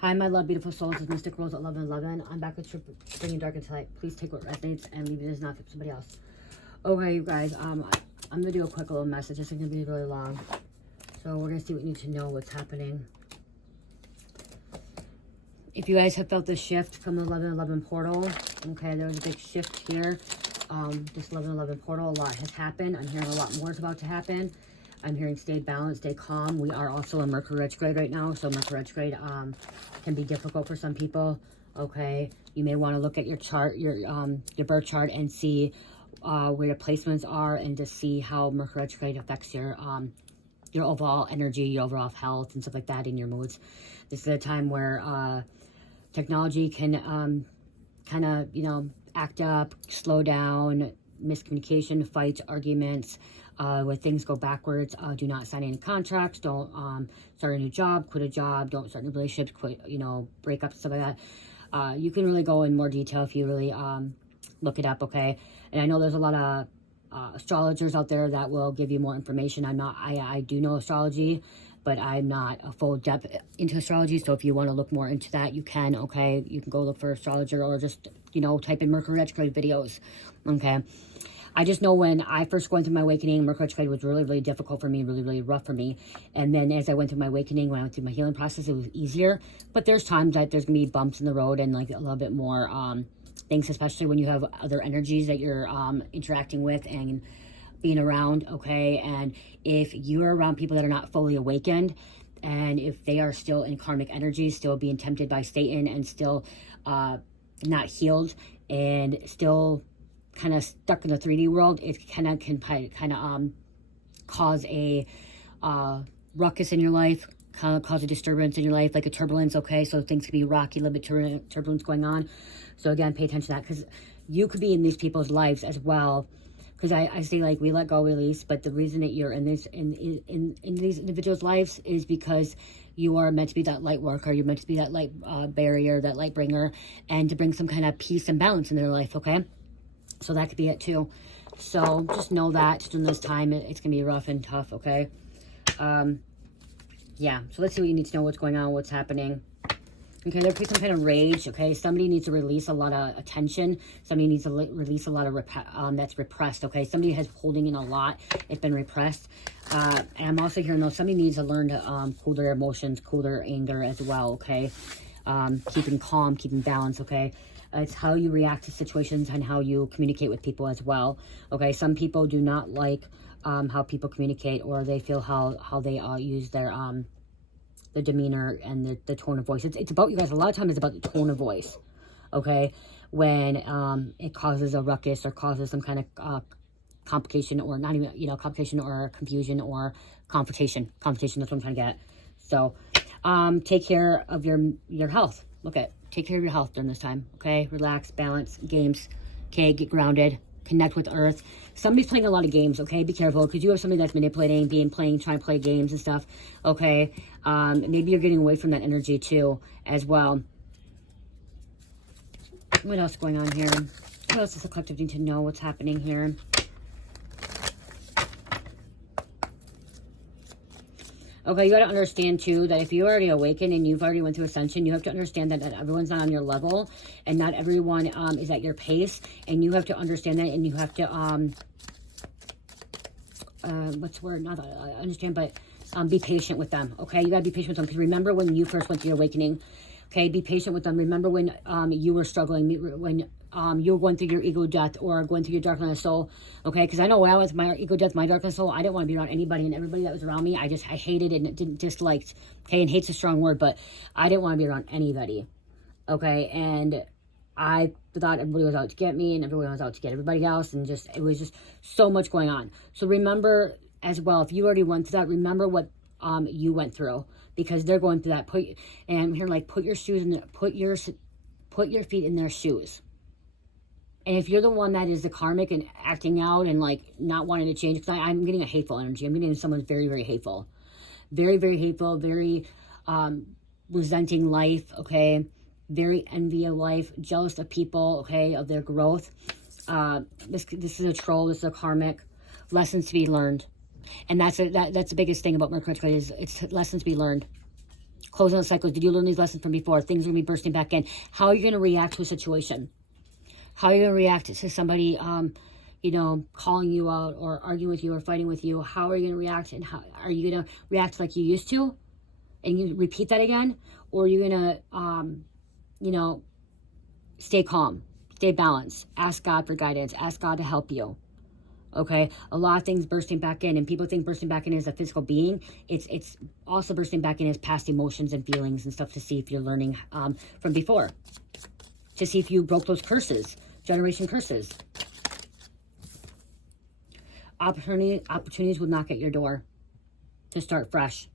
Hi, my love, beautiful souls. It's Mystic Rose at 1111. I'm back with bringing dark into light. Please take what resonates and leave it as not for somebody else. Okay, you guys. I'm gonna do a quick little message. This is gonna be really long, so we're gonna see what you need to know. What's happening? If you guys have felt the shift from the 1111 portal, okay, there was a big shift here. This 1111 portal, a lot has happened. I'm hearing a lot more is about to happen. I'm hearing stay balanced, stay calm. We are also in Mercury retrograde right now, so Mercury retrograde can be difficult for some people. Okay, you may want to look at your chart, your birth chart, and see where your placements are, and to see how Mercury retrograde affects your overall energy, your overall health, and stuff like that in your moods. This is a time where technology can kind of, act up, slow down, miscommunication, fights, arguments. When things go backwards, do not sign any contracts. Don't start a new job, quit a job. Don't start new relationships, quit, break up, stuff like that. You can really go in more detail if you really look it up, okay? And I know there's a lot of astrologers out there that will give you more information. I do know astrology, but I'm not a full depth into astrology. So if you want to look more into that, you can, okay? You can go look for astrologer, or just, type in Mercury retrograde videos, okay? I just know when I first went through my awakening, Mercury retrograde was really, really difficult for me, really, really rough for me. And then as I went through my awakening, when I went through my healing process, it was easier. But there's times that there's going to be bumps in the road and like a little bit more things, especially when you have other energies that you're interacting with and being around, okay? And if you're around people that are not fully awakened, and if they are still in karmic energy, still being tempted by Satan, and still not healed, and still kind of stuck in the 3D world, it kind of cause a ruckus in your life, cause a disturbance in your life, like a turbulence, okay? So things could be rocky, a little bit turbulence going on. So again, pay attention to that, because you could be in these people's lives as well. Because I say, like, we let go, release, but the reason that you're in this in these individuals' lives is because you are meant to be that light worker. You're meant to be that light barrier, that light bringer, and to bring some kind of peace and balance in their life, okay? So that could be it too. So just know that during this time, it's going to be rough and tough, okay? Yeah, so let's see what you need to know, what's going on, what's happening. Okay, there could be some kind of rage, okay? Somebody needs to release a lot of attention. Somebody needs to release a lot of that's repressed, okay? Somebody has holding in a lot. It's been repressed. And I'm also hearing, though, somebody needs to learn to cool their emotions, cool their anger as well, okay? Keeping calm, keeping balance, okay? It's how you react to situations and how you communicate with people as well, okay? Some people do not like how people communicate, or they feel how they use their demeanor and the tone of voice. It's about, you guys, a lot of times it's about the tone of voice, okay? When it causes a ruckus or causes some kind of complication, or not even, complication or confusion or confrontation. Confrontation, that's what I'm trying to get. So take care of your health. Take care of your health during this time, okay? Relax, balance, games, okay? Get grounded, connect with earth. Somebody's playing a lot of games, okay? Be careful, because you have somebody that's manipulating, trying to play games and stuff, okay? Maybe you're getting away from that energy too, as well. What else is going on here? What else does the collective need to know? What's happening here? Okay, you got to understand, too, that if you already awakened and you've already went through ascension, you have to understand that everyone's not on your level, and not everyone is at your pace, and you have to understand that, and you have to, what's the word? Not understand, but be patient with them, okay? You got to be patient with them, because remember when you first went through your awakening, okay? Be patient with them. Remember when you were struggling, when you were going through your ego death, or going through your dark night of soul, okay? Because I know when I was my ego death, my dark night of soul, I didn't want to be around anybody, and everybody that was around me, I hated it, and didn't disliked, okay? And hate's a strong word, but I didn't want to be around anybody, okay? And I thought everybody was out to get me, and everyone was out to get everybody else, and it was just so much going on. So remember as well, if you already went through that, remember what you went through, because they're going through that. Put your shoes in put your feet in their shoes. And if you're the one that is the karmic and acting out and like not wanting to change, because I'm getting a hateful energy. I'm getting someone very, very hateful. Very, very hateful, very resenting life, okay? Very envy of life, jealous of people, okay, of their growth. This is a troll, this is a karmic. Lessons to be learned. And that's the biggest thing about Mercury retrograde, is it's lessons to be learned. Closing out cycles. Did you learn these lessons from before? Things are going to be bursting back in. How are you going to react to a situation? How are you going to react to somebody, you know, calling you out or arguing with you or fighting with you? How are you going to react? And how are you going to react like you used to? And you repeat that again? Or are you going to, you know, stay calm, stay balanced, ask God for guidance, ask God to help you? Okay, a lot of things bursting back in, and people think bursting back in is a physical being. It's also bursting back in as past emotions and feelings and stuff, to see if you're learning from before, to see if you broke those curses, generation curses. Opportunities will knock at your door to start fresh.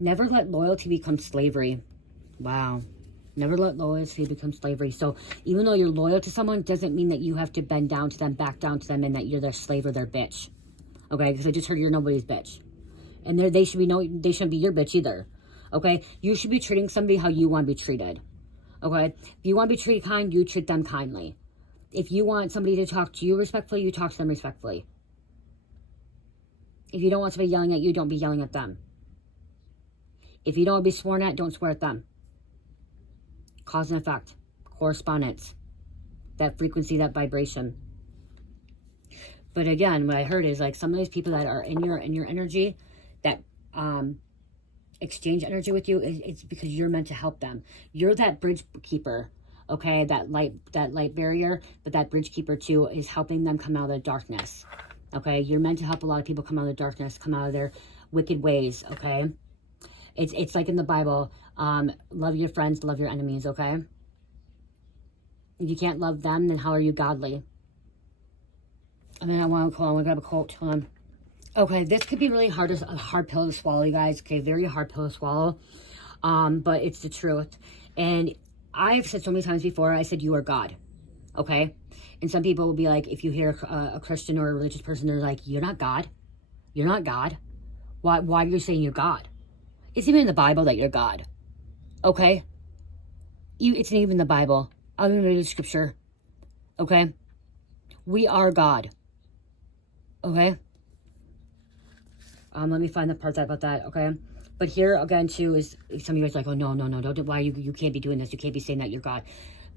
Never let loyalty become slavery. Wow. Never let loyalty become slavery. So even though you're loyal to someone, doesn't mean that you have to bend down to them, back down to them, and that you're their slave or their bitch. Okay? Because I just heard you're nobody's bitch. And they shouldn't be your bitch either. Okay? You should be treating somebody how you want to be treated. Okay? If you want to be treated kind, you treat them kindly. If you want somebody to talk to you respectfully, you talk to them respectfully. If you don't want somebody yelling at you, don't be yelling at them. If you don't want to be sworn at, don't swear at them. Cause and effect, correspondence, that frequency, that vibration. But again, what I heard is like some of these people that are in your energy, that exchange energy with you, it's because you're meant to help them. You're that bridge keeper, okay? That light barrier, but that bridge keeper too is helping them come out of the darkness. Okay, you're meant to help a lot of people come out of the darkness, come out of their wicked ways. Okay. It's like in the Bible, love your friends, love your enemies, okay? If you can't love them, then how are you godly? And then I want to grab a quote. Hold on. Okay, this could be really hard, a hard pill to swallow, you guys. Okay, very hard pill to swallow. But it's the truth. And I've said so many times before, I said, you are God, okay? And some people will be like, if you hear a Christian or a religious person, they're like, you're not God. You're not God. Why are you saying you're God? It's even in the Bible that you're God. Okay? It's even in the Bible. I'm going to read the scripture. Okay? We are God. Okay? Let me find the part about that. Okay? But here, again, too, is some of you guys are like, oh, no, don't. Why you can't be doing this. You can't be saying that you're God.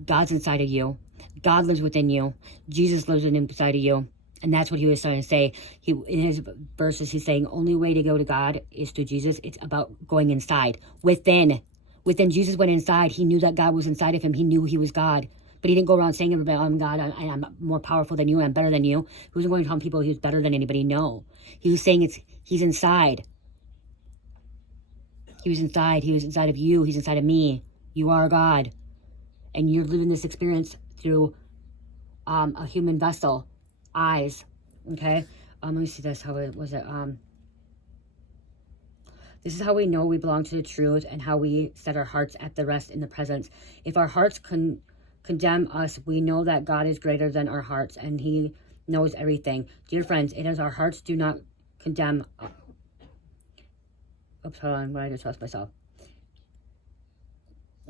God's inside of you. God lives within you. Jesus lives inside of you. And that's what he was trying to say. In his verses, he's saying, only way to go to God is through Jesus. It's about going inside. Within. Jesus went inside. He knew that God was inside of him. He knew he was God. But he didn't go around saying, everybody, I'm God. I'm more powerful than you. I'm better than you. He wasn't going to tell people he was better than anybody. No. He was saying he's inside. He was inside. He was inside of you. He's inside of me. You are God. And you're living this experience through a human vessel. Eyes. Okay, let me see this. How it was it? This is how we know we belong to the truth, and how we set our hearts at the rest in the presence. If our hearts condemn us, we know that God is greater than our hearts, and he knows everything. Dear friends, it is our hearts do not condemn. Oops, hold on. I just lost myself.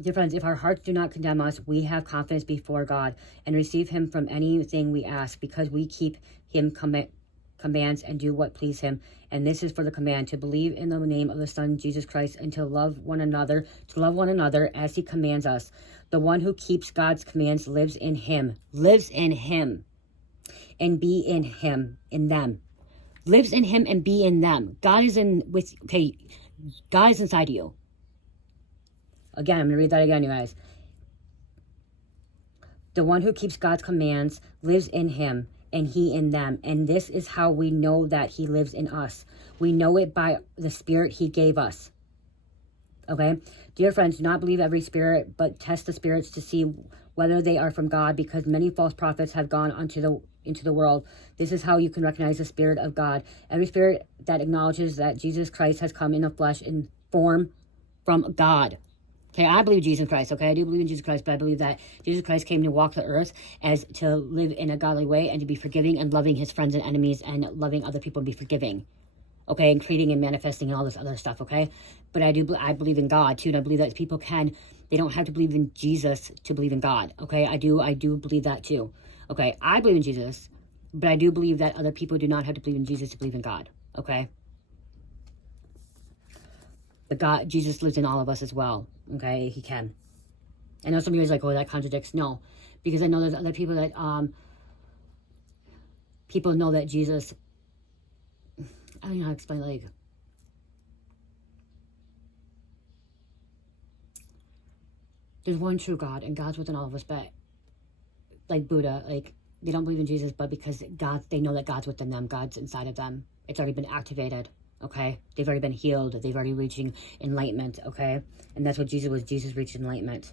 Dear friends, if our hearts do not condemn us, we have confidence before God and receive him from anything we ask, because we keep him commands and do what please him. And this is for the command, to believe in the name of the Son, Jesus Christ, and to love one another as he commands us. The one who keeps God's commands lives in him, and be in him, in them. Lives in him and be in them. God is God is inside of you. Again, I'm going to read that again, you guys. The one who keeps God's commands lives in him, and he in them. And this is how we know that he lives in us. We know it by the Spirit he gave us. Okay? Dear friends, do not believe every spirit, but test the spirits to see whether they are from God, because many false prophets have gone into the world. This is how you can recognize the Spirit of God. Every spirit that acknowledges that Jesus Christ has come in the flesh in form from God. Okay, I believe Jesus Christ, okay? I do believe in Jesus Christ, but I believe that Jesus Christ came to walk the earth as to live in a godly way and to be forgiving and loving his friends and enemies and loving other people and be forgiving, okay? And creating and manifesting and all this other stuff, okay? But I believe in God, too, and I believe that people they don't have to believe in Jesus to believe in God, okay? I do believe that, too, okay? I believe in Jesus, but I do believe that other people do not have to believe in Jesus to believe in God, okay? But Jesus lives in all of us as well. Okay, he can. I know some of you guys are like, oh, that contradicts. No, because I know there's other people that people know that Jesus, I don't know how to explain, like, there's one true God, and God's within all of us, but like Buddha, like, they don't believe in Jesus, but because they know that God's within them, God's inside of them. It's already been activated, okay? They've already been healed. They've already reaching enlightenment, okay? And that's what Jesus was. Jesus reached enlightenment,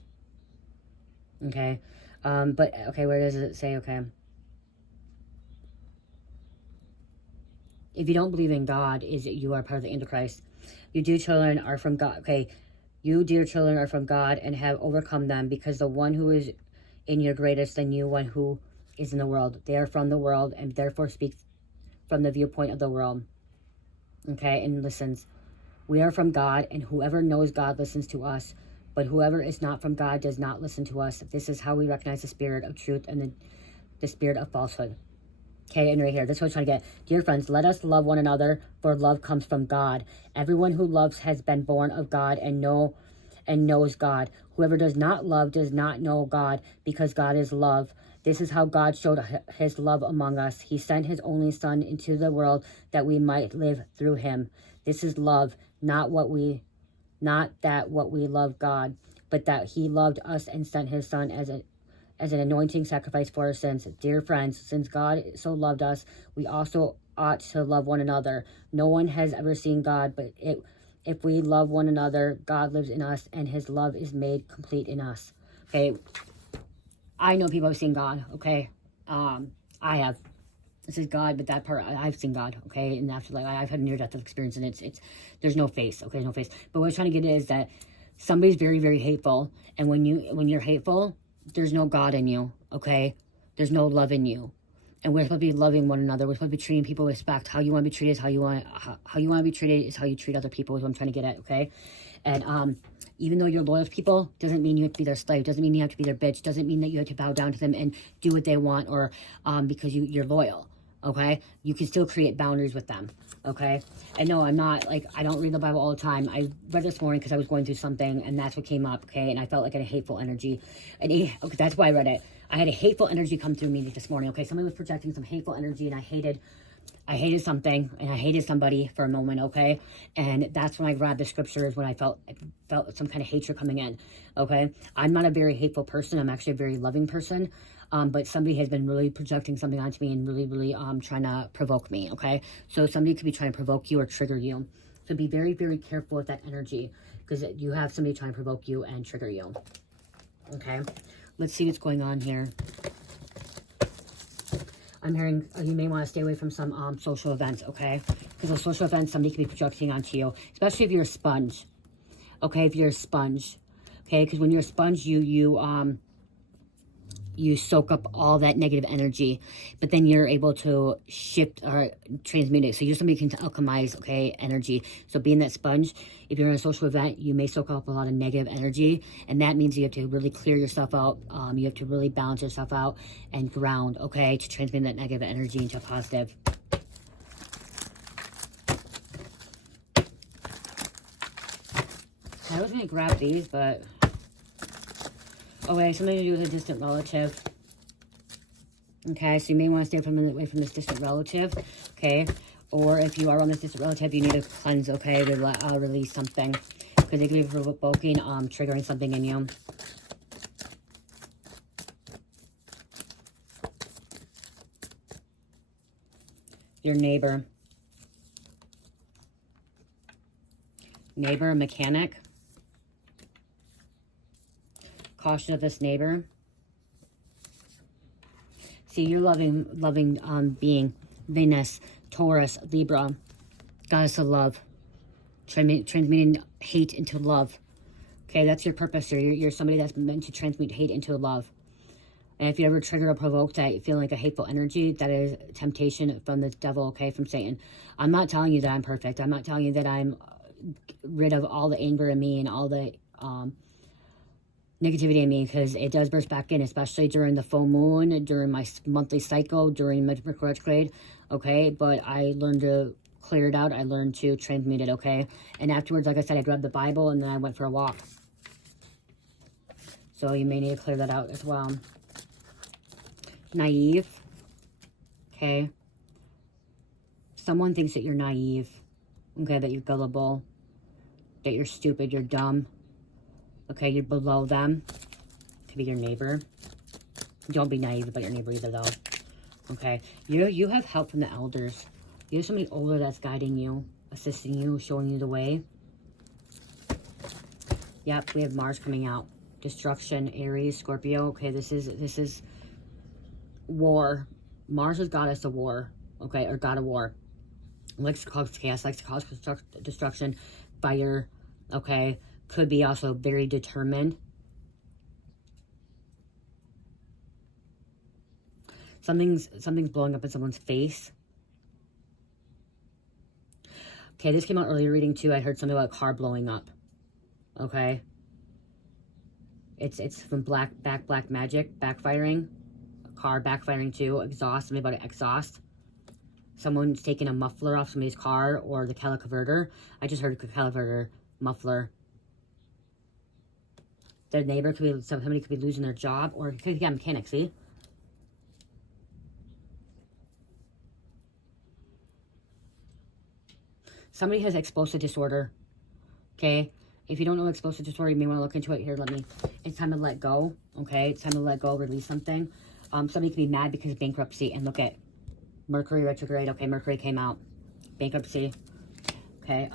okay? But, okay, where does it say, okay? If you don't believe in God, you are part of the Antichrist. You dear children are from God, okay? You, dear children, are from God and have overcome them, because the one who is in you greatest than you, one who is in the world. They are from the world and therefore speak from the viewpoint of the world. Okay, and listens. We are from God, and whoever knows God listens to us. But whoever is not from God does not listen to us. This is how we recognize the spirit of truth and the spirit of falsehood. Okay, and right here, this is what I'm trying to get. Dear friends, let us love one another, for love comes from God. Everyone who loves has been born of God and knows God. Whoever does not love does not know God, because God is love. This is how God showed his love among us. He sent his only Son into the world that we might live through him. This is love, not that what we love God, but that he loved us and sent his Son as an anointing sacrifice for our sins. Dear friends, since God so loved us, we also ought to love one another. No one has ever seen God, but if we love one another, God lives in us, and his love is made complete in us. Okay, I know people have seen God, okay? I have. This is God, but that part, I've seen God, okay? And after, like, I've had a near-death experience, and it's there's no face, okay? No face. But what I'm trying to get at is that somebody's very, very hateful, and when you're hateful, there's no God in you, okay? There's no love in you. And we're supposed to be loving one another. We're supposed to be treating people with respect. How you want to be treated is how you want to be treated is how you treat other people, is what I'm trying to get at, okay? And even though you're loyal to people, doesn't mean you have to be their slave. Doesn't mean you have to be their bitch. Doesn't mean that you have to bow down to them and do what they want, or because you're loyal, okay? You can still create boundaries with them, okay? And no, I'm not, like, I don't read the Bible all the time. I read this morning because I was going through something, and that's what came up, okay? And I felt like I had a hateful energy. Okay, that's why I read it. I had a hateful energy come through me this morning, okay? Somebody was projecting some hateful energy, and I hated something, and I hated somebody for a moment, okay? And that's when I grabbed the scriptures, when I felt some kind of hatred coming in, okay? I'm not a very hateful person. I'm actually a very loving person. But somebody has been really projecting something onto me and really, really trying to provoke me, okay? So somebody could be trying to provoke you or trigger you. So be very, very careful with that energy, because you have somebody trying to provoke you and trigger you, okay? Let's see what's going on here. I'm hearing you may want to stay away from some social events, okay? Because those social events, somebody could be projecting onto you, especially if you're a sponge, okay? If you're a sponge, okay? Because when you're a sponge, you soak up all that negative energy, but then you're able to shift or transmute it. So you're somebody who can alchemize, okay, energy. So being that sponge, if you're in a social event, you may soak up a lot of negative energy, and that means you have to really clear yourself out. You have to really balance yourself out and ground, okay, to transmute that negative energy into a positive. I was going to grab these, but... okay, something to do with a distant relative. Okay, so you may want to stay away from this distant relative. Okay, or if you are on this distant relative, you need to cleanse, okay, to release something. Because they could be provoking, triggering something in you. Your neighbor. Neighbor, mechanic. Caution of this neighbor. See, you're loving being. Venus, Taurus, Libra, goddess of love. Transmuting hate into love. Okay, that's your purpose here. You're somebody that's meant to transmute hate into love. And if you ever trigger or provoke that, feeling like a hateful energy, that is temptation from the devil, okay, from Satan. I'm not telling you that I'm perfect. I'm not telling you that I'm rid of all the anger in me and all the negativity in me, because it does burst back in, especially during the full moon, during my monthly cycle, during my retrograde, okay? But I learned to cleared out. I learned to transmute it, okay? And afterwards, like I said, I grabbed the Bible and then I went for a walk. So you may need to clear that out as well. Naive. Okay. Someone thinks that you're naive. Okay, that you're gullible. That you're stupid, you're dumb. Okay, you're below them. Could be your neighbor. Don't be naive about your neighbor either, though. Okay, you have help from the elders. You have somebody older that's guiding you, assisting you, showing you the way. Yep, we have Mars coming out. Destruction, Aries, Scorpio. Okay, this is war. Mars is goddess of war. Okay, or god of war. Likes to cause chaos, likes to cause destruction, fire. Okay, could be also very determined. Something's blowing up in someone's face. Okay, this came out earlier reading too. I heard something about a car blowing up. Okay. It's from black magic, backfiring. A car backfiring too. Exhaust, something about an exhaust. Someone's taking a muffler off somebody's car or the caliconverter. I just heard caliconverter, muffler. Their neighbor could be, somebody could be losing their job, or it could be a mechanic, see? Somebody has explosive disorder, okay? If you don't know explosive disorder, you may want to look into it. Here, it's time to let go, okay? It's time to let go, release something. Somebody could be mad because of bankruptcy, and look at Mercury retrograde. Okay, Mercury came out. Bankruptcy. Okay,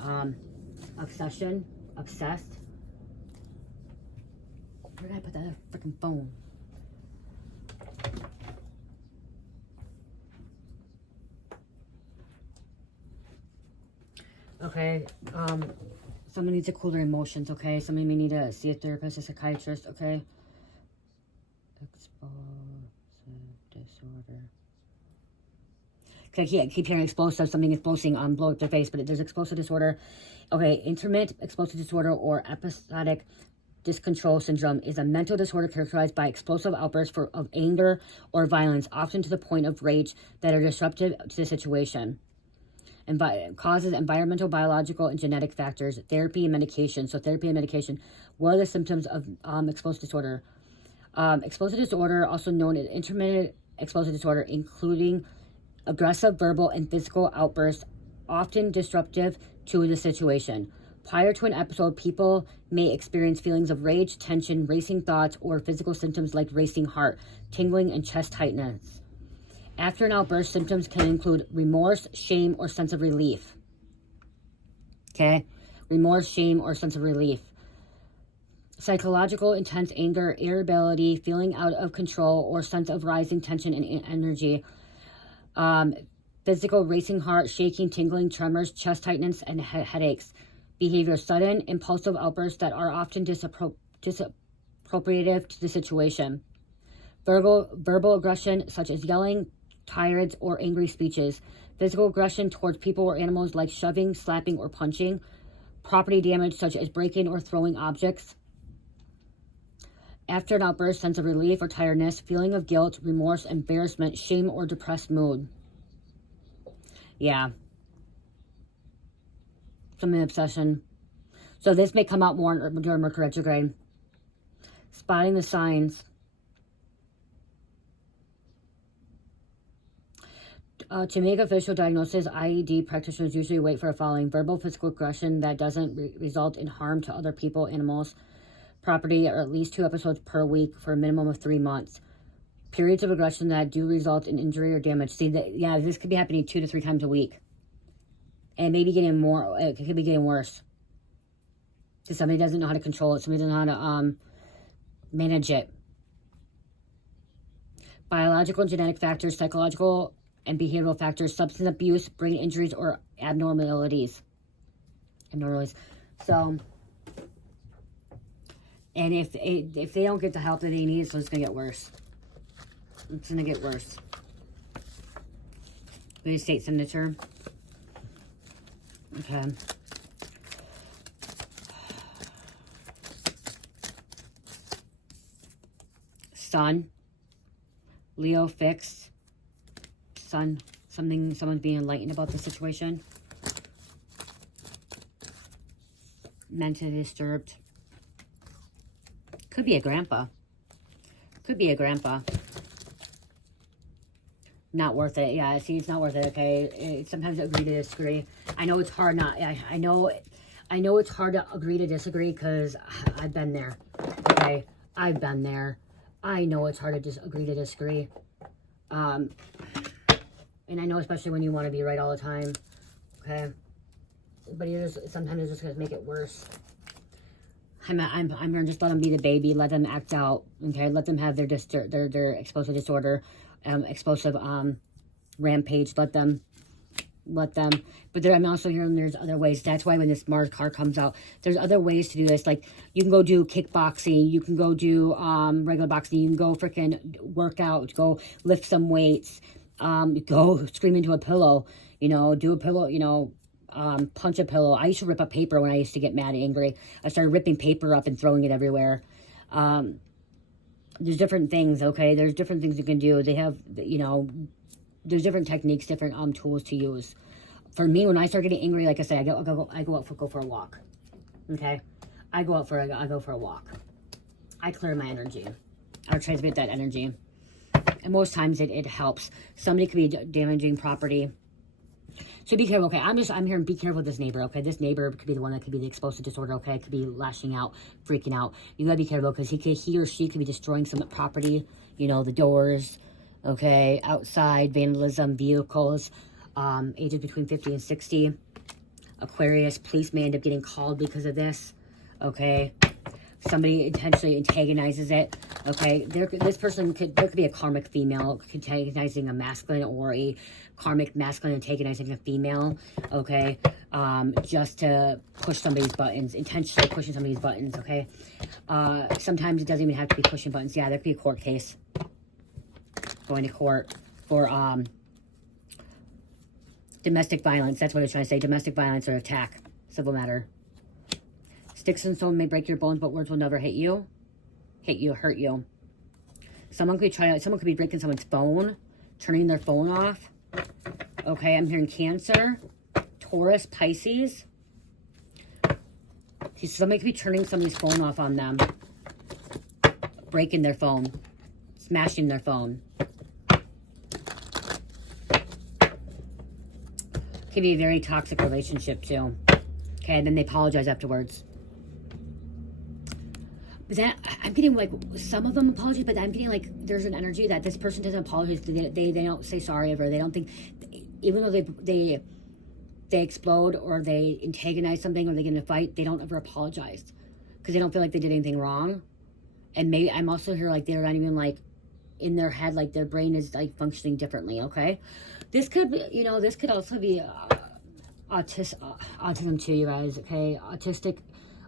obsession, obsessed. Where did I put that freaking phone? Okay, somebody needs to cool their emotions, okay? Somebody may need to see a therapist, a psychiatrist, okay? Explosive disorder. Okay, I keep hearing explosive, something exploding, blow up their face, but there's explosive disorder. Okay, intermittent explosive disorder or episodic discontrol syndrome is a mental disorder characterized by explosive outbursts of anger or violence, often to the point of rage, that are disruptive to the situation. And causes environmental, biological, and genetic factors, therapy and medication. So therapy and medication. What are the symptoms of explosive disorder? Explosive disorder, also known as intermittent explosive disorder, including aggressive verbal and physical outbursts, often disruptive to the situation. Prior to an episode, people may experience feelings of rage, tension, racing thoughts, or physical symptoms like racing heart, tingling, and chest tightness. After an outburst, symptoms can include remorse, shame, or sense of relief. Okay? Remorse, shame, or sense of relief. Psychological, intense anger, irritability, feeling out of control, or sense of rising tension and energy. Physical, racing heart, shaking, tingling, tremors, chest tightness, and headaches. Behavior, sudden, impulsive outbursts that are often disappropriative to the situation. Verbal aggression, such as yelling, tirades, or angry speeches. Physical aggression towards people or animals, like shoving, slapping, or punching. Property damage, such as breaking or throwing objects. After an outburst, sense of relief or tiredness, feeling of guilt, remorse, embarrassment, shame, or depressed mood. Yeah. Some obsession. So this may come out more during Mercury retrograde. Spotting the signs. To make official diagnosis, IED practitioners usually wait for the following: verbal, physical aggression that doesn't result in harm to other people, animals, property, or at least 2 episodes per week for a minimum of 3 months. Periods of aggression that do result in injury or damage. See, yeah, this could be happening 2 to 3 times a week. And maybe getting more, it could be getting worse. Because somebody doesn't know how to control it. Somebody doesn't know how to manage it. Biological and genetic factors, psychological and behavioral factors, substance abuse, brain injuries, or abnormalities. So, and if they don't get the help that they need, so it's going to get worse. It's going to get worse. The state signature. Okay. Sun. Leo fixed. Sun. Someone's being enlightened about the situation. mentally disturbed. Could be a grandpa. Could be a grandpa. Not worth it. Yeah, see, it's not worth it, okay? Sometimes agree to disagree. I know it's hard not... I know it's hard to agree to disagree because I've been there, okay? I've been there. I know it's hard to just agree to disagree. And I know especially when you want to be right all the time, okay? But sometimes it's just going to make it worse. I'm here, just let them be the baby. Let them act out, okay? Let them have their explosive disorder, explosive rampage. Let them. But I'm also hearing there's other ways. That's why when this Mars card comes out, there's other ways to do this. Like, you can go do kickboxing. You can go do regular boxing. You can go freaking work out. Go lift some weights. Go scream into a pillow. You know, do a pillow, you know, punch a pillow. I used to rip up paper when I used to get mad and angry. I started ripping paper up and throwing it everywhere. There's different things, okay? There's different things you can do. They have, you know, there's different techniques, different tools to use. For me, when I start getting angry, like I said, I go for a walk. Okay? I go for a walk. I clear my energy. I transmit that energy. And most times it helps. Somebody could be damaging property. So be careful, okay? I'm here, be careful with this neighbor, okay? This neighbor could be the one that could be the explosive disorder, okay? Could be lashing out, freaking out. You gotta be careful because he or she could be destroying some property, you know, the doors, okay? Outside, vandalism, vehicles, ages between 50 and 60. Aquarius, police may end up getting called because of this, okay? Somebody intentionally antagonizes it, okay? There could be a karmic female antagonizing a masculine, or a karmic masculine antagonizing a female, okay? Just to push somebody's buttons, intentionally pushing somebody's buttons, okay? Sometimes it doesn't even have to be pushing buttons. Yeah, there could be a court case. Going to court for domestic violence. That's what it's trying to say. Domestic violence or attack. Civil matter. Sticks and stones may break your bones, but words will never hit you. Hurt you. Someone could be breaking someone's phone, turning their phone off. Okay, I'm hearing Cancer, Taurus, Pisces. Somebody could be turning somebody's phone off on them. Breaking their phone. Smashing their phone. Could be a very toxic relationship too. Okay, and then they apologize afterwards. But that, I'm getting like, some of them apologize, but I'm getting like, there's an energy that this person doesn't apologize. They don't say sorry ever. They don't think, even though they explode or they antagonize something or they get in a fight, they don't ever apologize. Because they don't feel like they did anything wrong. And maybe, I'm also here like, they're not even like, in their head, like their brain is like functioning differently, okay? This could be, you know, this could also be autism too, you guys, okay? Autistic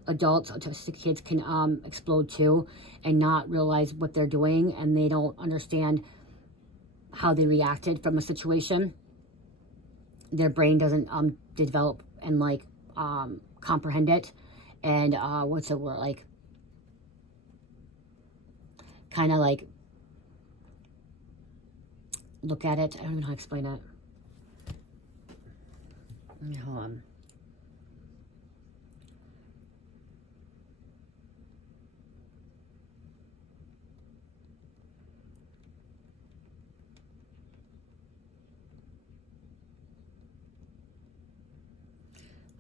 adults, autistic kids can explode too and not realize what they're doing, and they don't understand how they reacted from a situation. Their brain doesn't develop and like comprehend it, and what's the word, like kind of like look at it. I don't even know how to explain it. Hold on.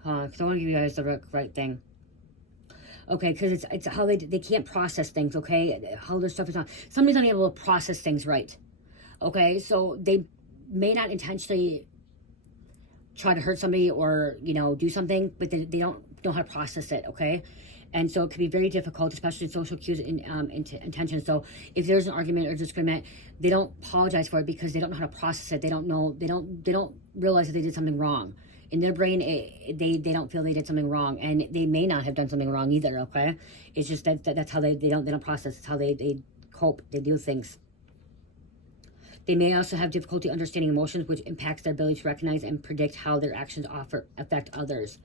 Because I want to give you guys the right thing. Okay, because it's how they can't process things, okay? How their stuff is not. Somebody's not able to process things right. Okay, so they may not intentionally try to hurt somebody or, you know, do something, but they don't know how to process it, okay? And so it can be very difficult, especially social cues and intention. So if there's an argument or disagreement, they don't apologize for it because they don't know how to process it. They don't know, they don't realize that they did something wrong. In their brain, they don't feel they did something wrong, and they may not have done something wrong either, okay? It's just that's how they don't process. It's how they cope, they do things. They may also have difficulty understanding emotions, which impacts their ability to recognize and predict how their actions affect others.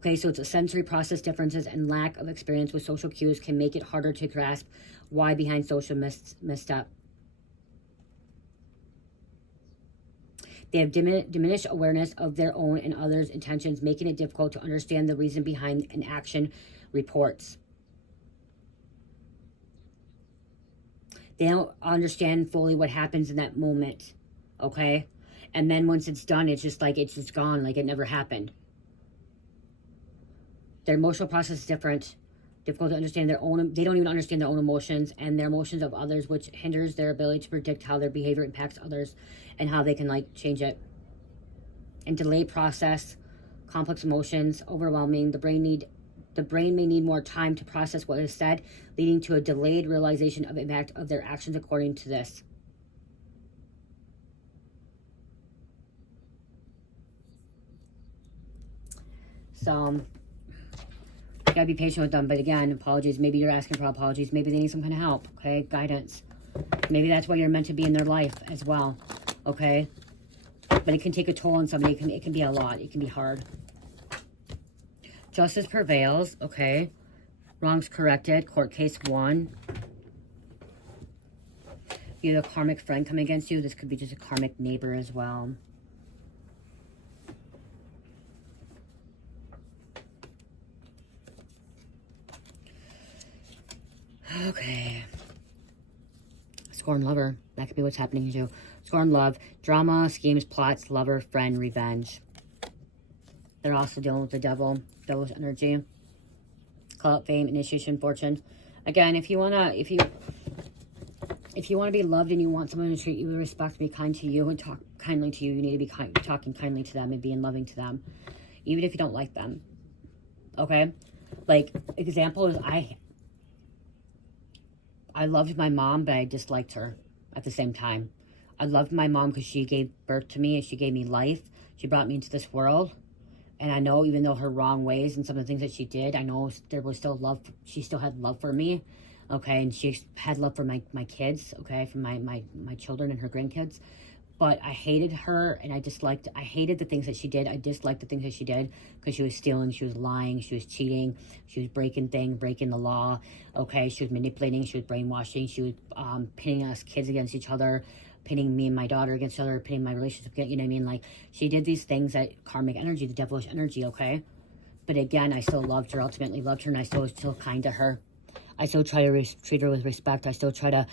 Okay, so it's a sensory process differences and lack of experience with social cues can make it harder to grasp why behind social misstep. They have diminished awareness of their own and others' intentions, making it difficult to understand the reason behind an action, reports. They don't understand fully what happens in that moment, okay? And then once it's done, it's just like, it's just gone, like it never happened. Their emotional process is different. Difficult to understand their own, they don't even understand their own emotions and their emotions of others, which hinders their ability to predict how their behavior impacts others and how they can like change it. And delay process, complex emotions, overwhelming. The brain may need more time to process what is said, leading to a delayed realization of impact of their actions according to this. So, you gotta be patient with them. But again, apologies. Maybe you're asking for apologies. Maybe they need some kind of help, okay? Guidance. Maybe that's why you're meant to be in their life as well, okay? But it can take a toll on somebody. It can be a lot. It can be hard. Justice prevails, okay? Wrongs corrected. Court case won. You have a karmic friend coming against you. This could be just a karmic neighbor as well. Okay. Scorn lover. That could be what's happening to you. Scorn love. Drama, schemes, plots, lover, friend, revenge. They're also dealing with the devil. Devil's energy. Clout, fame, initiation, fortune. Again, if you wanna be loved and you want someone to treat you with respect, be kind to you and talk kindly to you, you need to be talking kindly to them and being loving to them, even if you don't like them. Okay? Like, example is I loved my mom, but I disliked her at the same time. I loved my mom because she gave birth to me and she gave me life. She brought me into this world. And I know even though her wrong ways and some of the things that she did, I know there was still love. She still had love for me. Okay. And she had love for my kids. Okay. For my children and her grandkids. But I hated her and I hated the things that she did. I disliked the things that she did because she was stealing, she was lying, she was cheating, she was breaking the law, okay? She was manipulating, she was brainwashing, she was pitting us kids against each other, pitting me and my daughter against each other, pitting my relationship, you know what I mean? Like, she did these things that karmic energy, the devilish energy, okay? But again, I still loved her, ultimately loved her, and I still was still kind to her. I still try to treat her with respect. I still try to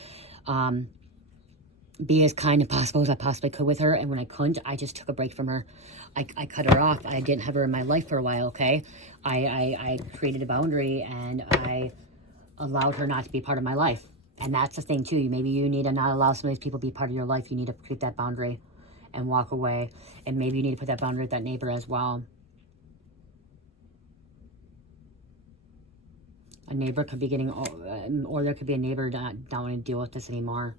be as kind as possible as I possibly could with her. And when I couldn't, I just took a break from her. I cut her off. I didn't have her in my life for a while, okay? I created a boundary and I allowed her not to be part of my life. And that's the thing too. Maybe you need to not allow some of these people to be part of your life. You need to create that boundary and walk away. And maybe you need to put that boundary with that neighbor as well. A neighbor could be getting, or there could be a neighbor not wanting to deal with this anymore.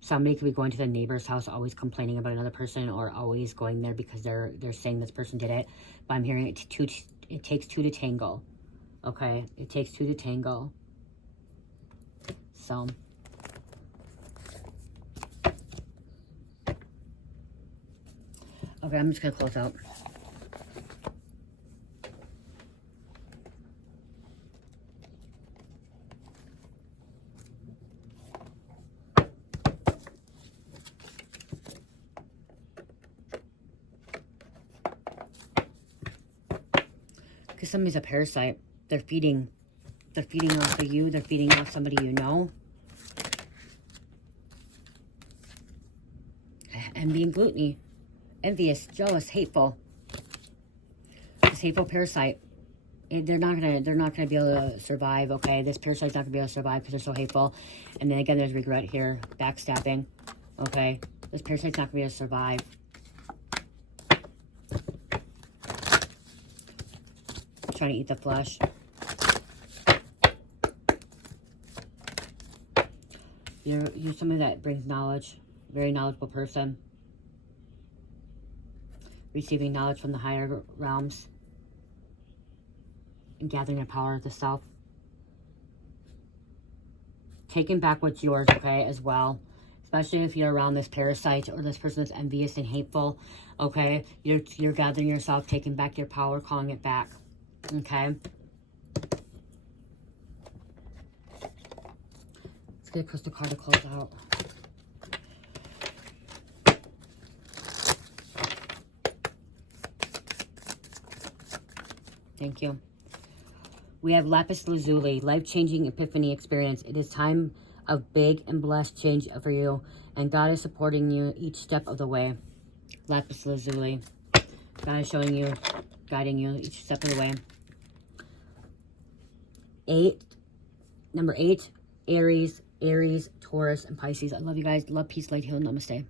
Somebody could be going to the neighbor's house, always complaining about another person, or always going there because they're saying this person did it. But I'm hearing it takes two to tango. Okay, it takes two to tango. So, okay, I'm just gonna close out. Because somebody's a parasite. They're feeding off of you. They're feeding off somebody you know. And being gluttony, envious, jealous, hateful. This hateful parasite. They're not gonna be able to survive. Okay, this parasite's not gonna be able to survive because they're so hateful. And then again, there's regret here, backstabbing. Okay, this parasite's not gonna be able to survive. Trying to eat the flesh. You're somebody that brings knowledge. Very knowledgeable person. Receiving knowledge from the higher realms. And gathering your power of the self. Taking back what's yours, okay, as well. Especially if you're around this parasite or this person that's envious and hateful, okay? You're gathering yourself, taking back your power, calling it back. Okay. Let's get a crystal card to close out. Thank you. We have lapis lazuli, life-changing epiphany experience. It is time of big and blessed change for you, and God is supporting you each step of the way. Lapis lazuli. God is showing you, guiding you each step of the way. 8, number 8, Aries, Taurus, and Pisces. I love you guys. Love, peace, light, healing. Namaste.